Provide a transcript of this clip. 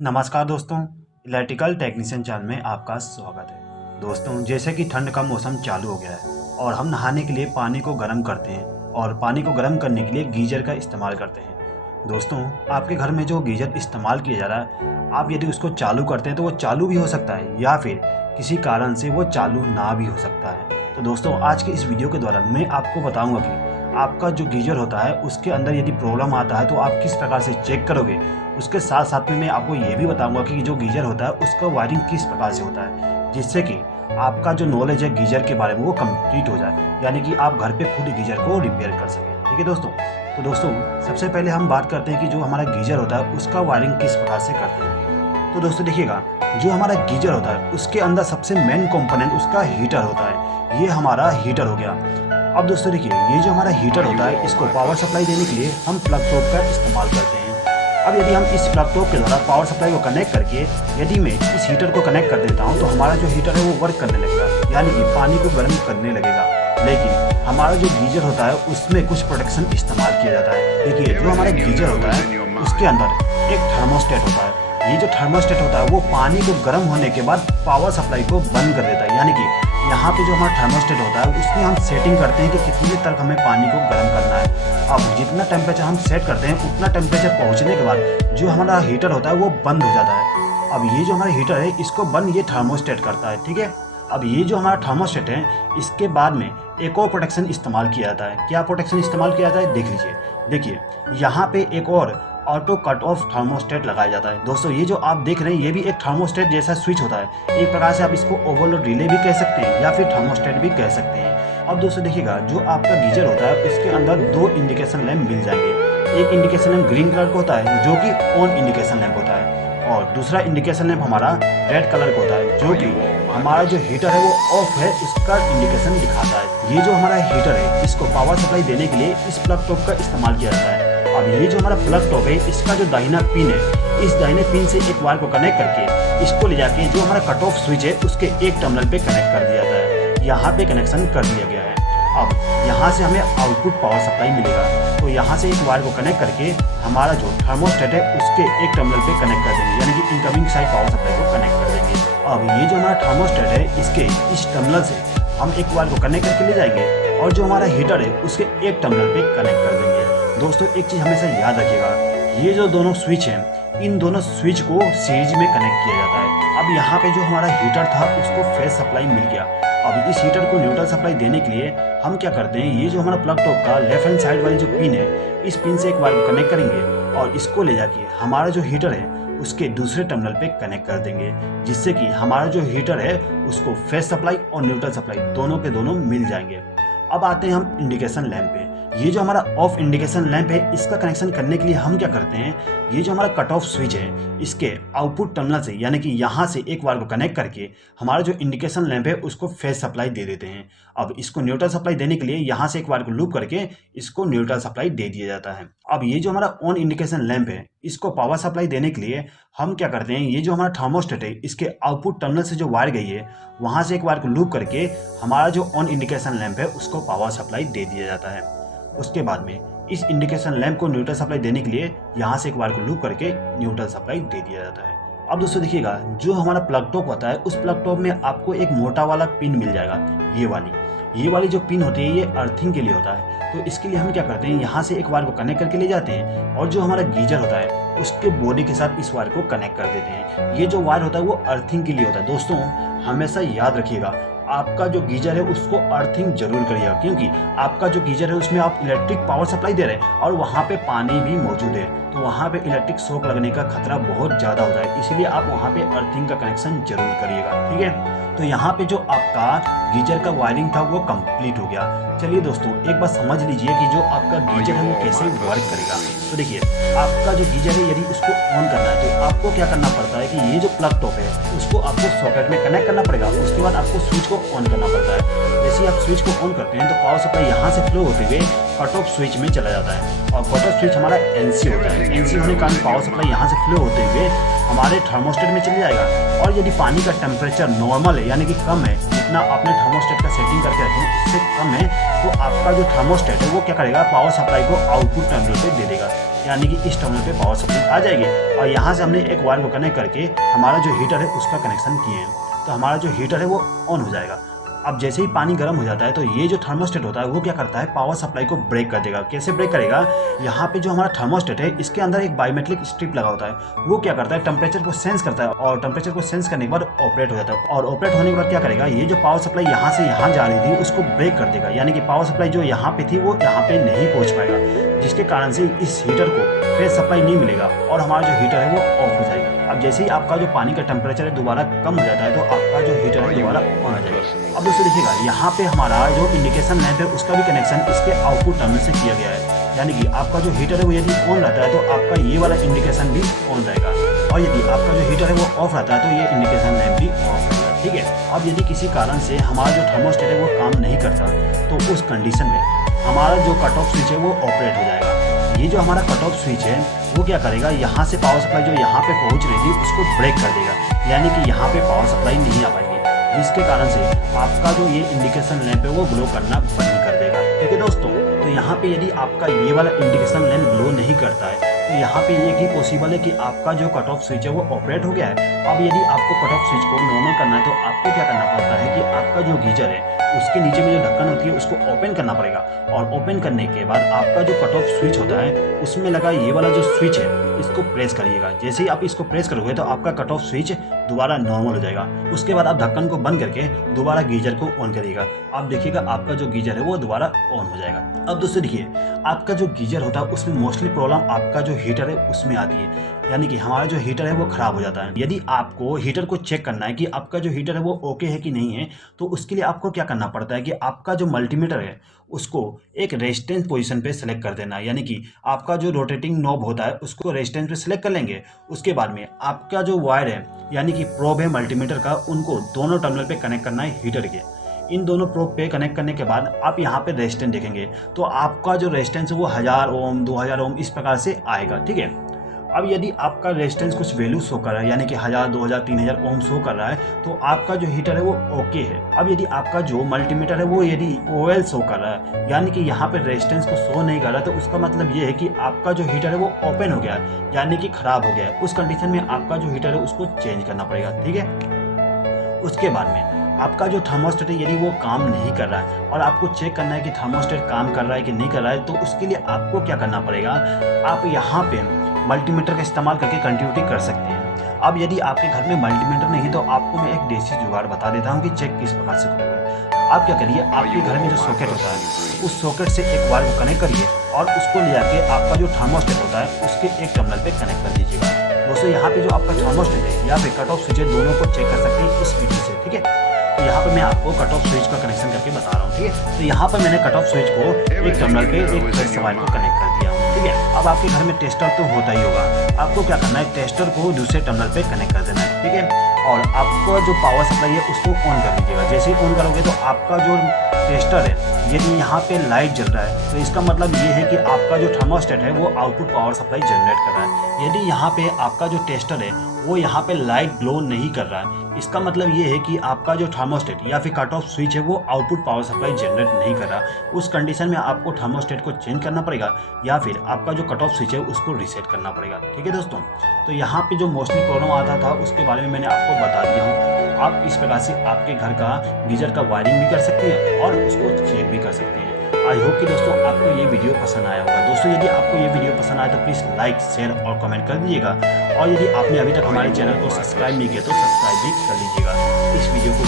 नमस्कार दोस्तों, electrical technician channel में आपका स्वागत है। दोस्तों, जैसे कि ठंड का मौसम चालू हो गया है और हम नहाने के लिए पानी को गर्म करते हैं और पानी को गर्म करने के लिए गीजर का इस्तेमाल करते हैं। दोस्तों, आपके घर में जो गीजर इस्तेमाल किया जा रहा है, आप यदि उसको चालू करते हैं तो वो चालू भी हो सकता है या फिर किसी कारण से वो चालू ना भी हो सकता है। तो दोस्तों, आज के इस वीडियो के दौरान मैं आपको बताऊंगा कि आपका जो गीजर होता है उसके अंदर यदि प्रॉब्लम आता है तो आप किस प्रकार से चेक करोगे। उसके साथ साथ में मैं आपको ये भी बताऊंगा कि जो गीजर होता है उसका वायरिंग किस प्रकार से होता है, जिससे कि आपका जो नॉलेज है गीजर के बारे में वो कंप्लीट हो जाए, यानी कि आप घर पे खुद गीजर को रिपेयर कर सकें। ठीक है दोस्तों। तो दोस्तों, सबसे पहले हम बात करते हैं कि जो हमारा गीजर होता है उसका वायरिंग किस प्रकार से करते हैं। तो दोस्तों देखिएगा, जो हमारा गीजर होता है उसके अंदर सबसे मेन कंपोनेंट उसका हीटर होता है। ये हमारा हीटर हो गया। अब दोस्तों देखिए, ये जो हमारा हीटर होता है इसको पावर सप्लाई देने के लिए हम प्लग टॉप का इस्तेमाल करते हैं। अब यदि हम इस प्लग टॉप के द्वारा पावर सप्लाई को कनेक्ट करके यदि मैं इस हीटर को कनेक्ट कर देता हूं तो हमारा जो हीटर है वो वर्क करने लगेगा, यानी कि पानी को गर्म करने लगेगा। लेकिन हमारा जो गीजर होता है उसमें कुछ प्रोटेक्शन इस्तेमाल किया जाता है। देखिए, जो हमारा गीजर होता है उसके अंदर एक थर्मोस्टेट होता है। ये जो थर्मोस्टेट होता है वो पानी को गर्म होने के बाद पावर सप्लाई को बंद कर देता है, यानी कि यहाँ पे जो हमारा थर्मोस्टेट होता है उसमें हम सेटिंग करते हैं कि कितनी देर तक हमें पानी को गर्म करना है। अब जितना टेम्परेचर हम सेट करते हैं उतना टेम्परेचर पहुँचने के बाद जो हमारा हीटर होता है वो बंद हो जाता है। अब ये जो हमारा हीटर है इसको बंद ये थर्मोस्टेट करता है। ठीक है। अब ये जो हमारा थर्मोस्टेट है इसके बाद में एक और प्रोटेक्शन इस्तेमाल किया जाता है। क्या प्रोटेक्शन इस्तेमाल किया जाता है देख लीजिए। देखिए, यहाँ पे एक और ऑटो कट ऑफ थर्मोस्टेट लगाया जाता है। दोस्तों, ये जो आप देख रहे हैं ये भी एक थर्मोस्टेट जैसा स्विच होता है। एक प्रकार से आप इसको ओवरलोड रिले भी कह सकते हैं या फिर थर्मोस्टेट भी कह सकते हैं। अब दोस्तों देखिएगा, जो आपका गीजर होता है उसके अंदर दो इंडिकेशन लैंप मिल जाएंगे। एक इंडिकेशन लैंप ग्रीन कलर का होता है जो कि ऑन इंडिकेशन लैंप होता है, और दूसरा इंडिकेशन लैंप हमारा रेड कलर का होता है जो कि हमारा जो हीटर है वो ऑफ है उसका इंडिकेशन दिखाता है। ये जो हमारा हीटर है इसको पावर सप्लाई देने के लिए इस प्लग टॉप का इस्तेमाल किया जाता है। अब ये जो हमारा प्लग टॉप है इसका जो दाहिना पिन है, इस दाहिने पिन से एक वायर को कनेक्ट करके इसको ले जाके जो हमारा कट ऑफ स्विच है उसके एक टर्मिनल पे कनेक्ट कर दिया जाता है। यहाँ पे कनेक्शन कर दिया गया है। अब यहाँ से हमें आउटपुट पावर सप्लाई मिलेगा, तो यहाँ से एक वायर को कनेक्ट करके हमारा जो थर्मोस्टेट है उसके एक टर्मिनल पे कनेक्ट कर देंगे, यानी कि इनकमिंग साइड पावर सप्लाई को कनेक्ट कर देंगे। अब ये जो हमारा थर्मोस्टेट है इसके इस टर्मिनल से हम एक वायर को कनेक्ट करके ले जाएंगे और जो हमारा हीटर है उसके एक टर्मिनल पे कनेक्ट कर देंगे। दोस्तों, एक चीज़ हमेशा याद रखिएगा, ये जो दोनों स्विच हैं इन दोनों स्विच को सीरीज में कनेक्ट किया जाता है। अब यहाँ पे जो हमारा हीटर था उसको फेज सप्लाई मिल गया। अब इस हीटर को न्यूट्रल सप्लाई देने के लिए हम क्या करते हैं, ये जो हमारा प्लग टॉप का लेफ्ट हैंड साइड वाली जो पिन है इस पिन से एक वायर को कनेक्ट करेंगे और इसको ले जाके हमारा जो हीटर है उसके दूसरे टर्मिनल पे कनेक्ट कर देंगे, जिससे कि हमारा जो हीटर है उसको फेज सप्लाई और न्यूट्रल सप्लाई दोनों के दोनों मिल जाएंगे। अब आते हैं हम इंडिकेशन लैंप पे। ये जो हमारा ऑफ इंडिकेशन लैंप है इसका कनेक्शन करने के लिए हम क्या करते हैं, ये जो हमारा कट ऑफ स्विच है इसके आउटपुट टर्मिनल से, यानी कि यहाँ से एक वायर को कनेक्ट करके हमारा जो इंडिकेशन लैंप है उसको फेज सप्लाई दे देते हैं। अब इसको न्यूट्रल सप्लाई देने के लिए यहाँ से एक वायर को लूप करके इसको न्यूट्रल सप्लाई दे दिया जाता है। अब ये जो हमारा ऑन इंडिकेशन लैंप है इसको पावर सप्लाई देने के लिए हम क्या करते हैं, ये जो हमारा थर्मोस्टेट है इसके आउटपुट टर्मिनल से जो वायर गई है वहाँ से एक वायर को लूप करके हमारा जो ऑन इंडिकेशन लैंप है उसको पावर सप्लाई दे दिया जाता है। उसके बाद में इस इंडिकेशन लैंप को न्यूट्रल सप्लाई देने के लिए यहाँ से एक वायर को लूप करके न्यूट्रल सप्लाई दे दिया जाता है। अब दोस्तों देखिएगा, जो हमारा प्लग टॉप होता है उस प्लग टॉप में आपको एक मोटा वाला पिन मिल जाएगा। ये वाली जो पिन होती है ये अर्थिंग के लिए होता है। तो इसके लिए हम क्या करते हैं, यहाँ से एक वायर को कनेक्ट करके ले जाते हैं और जो हमारा गीजर होता है उसके बॉडी के साथ इस वायर को कनेक्ट कर देते हैं। ये जो वायर होता है वो अर्थिंग के लिए होता है। दोस्तों, हमेशा याद रखिएगा, आपका जो गीजर है उसको अर्थिंग जरूर करिएगा, क्योंकि आपका जो गीजर है उसमें आप इलेक्ट्रिक पावर सप्लाई दे रहे हैं और वहाँ पे पानी भी मौजूद है, तो वहाँ पे इलेक्ट्रिक शॉक लगने का खतरा बहुत ज़्यादा होता है। इसीलिए आप वहाँ पे अर्थिंग का कनेक्शन जरूर करिएगा। ठीक है। तो यहाँ पे जो आपका गीजर का वायरिंग था वो कंप्लीट हो गया। चलिए दोस्तों, एक बार समझ लीजिए कि जो आपका गीजर है वो कैसे वर्क करेगा। तो देखिए, आपका जो गीजर है यदि उसको ऑन करना है तो आपको क्या करना पड़ता है कि ये जो प्लग टॉप है उसको आपको सॉकेट में कनेक्ट करना पड़ेगा। उसके बाद आपको स्विच को ऑन करना पड़ता है। जैसे ही आप स्विच को ऑन करते हैं तो पावर सप्लाई यहाँ से फ्लो होते हुए कट ऑफ स्विच में चला जाता है, और कट ऑफ स्विच हमारा एनसी होता है। एनसी होने के कारण पावर सप्लाई यहाँ से फ्लो होते हुए हमारे थर्मोस्टेट में चले जाएगा। और यदि पानी का टेम्परेचर नॉर्मल है यानी कि कम है, जितना आपने थर्मोस्टेट का सेटिंग करके रखे हैं उससे कम है, तो आपका जो थर्मोस्टेट है वो क्या करेगा, पावर सप्लाई को आउटपुट टर्मिनल पे दे देगा, यानी कि इस टर्मिनल पे पावर सप्लाई आ जाएगी। और यहाँ से हमने एक वायर को कनेक्ट करके हमारा जो हीटर है उसका कनेक्शन किए हैं, तो हमारा जो हीटर है वो ऑन हो जाएगा। अब जैसे ही पानी गर्म हो जाता है तो ये जो थर्मोस्टेट होता है वो क्या करता है, पावर सप्लाई को ब्रेक कर देगा। कैसे ब्रेक करेगा, यहाँ पे जो हमारा थर्मोस्टेट है इसके अंदर एक बायोमेट्रिक स्ट्रिप लगा होता है, वो क्या करता है, टेम्परेचर को सेंस करता है और टेम्परेचर को सेंस करने के बाद ऑपरेट हो जाता है। और ऑपरेट होने के बाद क्या करेगा, ये जो पावर सप्लाई यहाँ से यहाँ जा रही थी उसको ब्रेक कर देगा, यानी कि पावर सप्लाई जो यहाँ पे थी वो यहाँ पे नहीं पहुँच पाएगा, जिसके कारण से इस हीटर को फ्रेश सप्लाई नहीं मिलेगा और हमारा जो हीटर है वो ऑफ हो जाएगा। अब जैसे ही आपका जो पानी का टेम्परेचर है दोबारा कम हो जाता है तो आपका जो हीटर है दोबारा ऑन हो जाएगा। अब दोस्तों देखिएगा, यहाँ पे हमारा जो इंडिकेशन लैंप है उसका भी कनेक्शन इसके आउटपुट टर्मिनल से किया गया है, यानी कि आपका जो हीटर है वो यदि ऑन रहता है तो आपका ये वाला इंडिकेशन भी ऑन रहेगा, और यदि आपका जो हीटर है वो ऑफ रहता है तो ये इंडिकेशन लैंप भी ऑफ रहेगा। ठीक है, अब यदि किसी कारण से हमारा जो थर्मोस्टेट है वो काम नहीं करता तो उस कंडीशन में हमारा जो कट ऑफ स्विच है वो ऑपरेट हो जाएगा। ये जो हमारा कट ऑफ स्विच है वो क्या करेगा, यहाँ से पावर सप्लाई जो यहाँ पे पहुँच रही थी उसको ब्रेक कर देगा, यानी कि यहाँ पे पावर सप्लाई नहीं आ पाएगी, जिसके कारण से आपका जो ये इंडिकेशन लैंप है वो ग्लो करना बंद कर देगा। ठीक है दोस्तों, तो यहाँ पे यदि आपका ये वाला इंडिकेशन लैंप ग्लो नहीं करता है तो यहाँ पे ये ही पॉसिबल है कि आपका जो कट ऑफ स्विच है वो ऑपरेट हो गया है। अब यदि आपको कट ऑफ स्विच को नॉर्मल करना है तो आपको क्या करना पड़ता है कि आपका जो गीजर है उसके नीचे में जो ढक्कन होती है उसको ओपन करना पड़ेगा, और ओपन करने के बाद आपका जो कट ऑफ स्विच होता है उसमें लगा ये वाला जो स्विच है इसको प्रेस करिएगा। जैसे ही आप इसको प्रेस करोगे तो आपका कट ऑफ स्विच दोबारा नॉर्मल हो जाएगा। उसके बाद आप ढक्कन को बंद करके दोबारा गीजर को ऑन करिएगा, आप देखिएगा आपका जो गीजर है वो दोबारा ऑन हो जाएगा। अब दोस्तों देखिए, आपका जो गीजर होता है उसमें मोस्टली प्रॉब्लम आपका जो हीटर है उसमें आती है, यानी कि हमारा जो हीटर है वो खराब हो जाता है। यदि आपको हीटर को चेक करना है कि आपका जो हीटर है वो ओके है कि नहीं है, तो उसके लिए आपको क्या करना पड़ता है कि आपका जो मल्टीमीटर है उसको एक रेजिस्टेंस पोजीशन पे सेलेक्ट कर देना है, यानी कि आपका जो रोटेटिंग नॉब होता है उसको रेजिस्टेंस पे सेलेक्ट कर लेंगे। उसके बाद में आपका जो वायर है यानी कि प्रोब है मल्टीमीटर का, उनको दोनों टर्मिनल पे कनेक्ट करना है हीटर के। इन दोनों प्रोब पे कनेक्ट करने के बाद आप यहाँ पे रेजिस्टेंस देखेंगे तो आपका जो रेजिस्टेंस है वो 1000 ओम 2000 ओम इस प्रकार से आएगा। ठीक है, अब यदि आपका रेजिस्टेंस कुछ वैल्यू शो कर रहा है यानी कि 1000 2000 3000 ओम शो कर रहा है तो आपका जो हीटर है वो ओके है। अब यदि आपका जो मल्टीमीटर है वो यदि ओएल शो कर रहा है यानी कि यहाँ पे रेजिस्टेंस को शो नहीं कर रहा, तो उसका मतलब ये है कि आपका जो हीटर है वो ओपन हो गया है यानी कि खराब हो गया है। उस कंडीशन में आपका जो हीटर है उसको चेंज करना पड़ेगा। ठीक है, उसके बाद में आपका जो थर्मोस्टेट है यदि वो काम नहीं कर रहा है और आपको चेक करना है कि थर्मोस्टेट काम कर रहा है कि नहीं कर रहा है, तो उसके लिए आपको क्या करना पड़ेगा, आप यहाँ पे मल्टीमीटर का इस्तेमाल करके कंटिन्यूटी कर सकते हैं। अब यदि आपके घर में मल्टीमीटर नहीं तो आपको मैं एक देसी जुगाड़ बता देता हूँ कि चेक किस प्रकार से करोगे। आप क्या करिए, आपके घर में जो सॉकेट होता है उस सॉकेट से एक वायर को कनेक्ट करिए और उसको ले आके आपका जो थर्मोस्टेट होता है उसके एक टर्मिनल पे कनेक्ट कर दीजिएगा। दोस्तों यहाँ पे जो आपका थर्मोस्टेट है या फिर कट ऑफ स्विच है, दोनों को चेक कर सकते हैं इस विधि से। ठीक है, तो यहाँ पर मैं आपको कट ऑफ स्विच का कनेक्शन करके बता रहा हूँ। ठीक है, तो यहाँ पर मैंने कट ऑफ स्विच को एक टर्मिनल पे एक फ्रेश वायर को कनेक्ट कर दिया हूँ। ठीक है, अब आपके घर में टेस्टर तो होता ही होगा, आपको क्या करना है, टेस्टर को दूसरे टर्मिनल पे कनेक्ट कर देना है। ठीक है, और आपका जो पावर सप्लाई है उसको ऑन कर दीजिएगा। जैसे ही ऑन करोगे तो आपका जो टेस्टर है यदि यहाँ पे लाइट जल रहा है तो इसका मतलब ये है कि आपका जो थर्मोस्टेट है वो आउटपुट पावर सप्लाई जनरेट कर रहा है। यदि यहाँ पे आपका जो टेस्टर है वो यहाँ पे लाइट ग्लो नहीं कर रहा है, इसका मतलब ये है कि आपका जो थर्मोस्टेट या फिर कट ऑफ स्विच है वो आउटपुट पावर सप्लाई जनरेट नहीं कर रहा। उस कंडीशन में आपको थर्मोस्टेट को चेंज करना पड़ेगा या फिर आपका जो कट ऑफ स्विच है उसको रीसेट करना पड़ेगा। ठीक है दोस्तों, तो यहाँ पे जो मोस्टली प्रॉब्लम आता था उसके बारे में मैंने आपको बता दिया हूँ। आप इस प्रकार से आपके घर का गीजर का वायरिंग भी कर सकते हैं और उसको चेक भी कर सकते हैं। आई होप कि दोस्तों आपको ये वीडियो पसंद आया होगा। दोस्तों यदि आपको ये वीडियो पसंद आया तो प्लीज़ लाइक शेयर और कमेंट कर दीजिएगा, और यदि आपने अभी तक हमारे चैनल को सब्सक्राइब नहीं किया तो सब्सक्राइब भी कर लीजिएगा। इस वीडियो को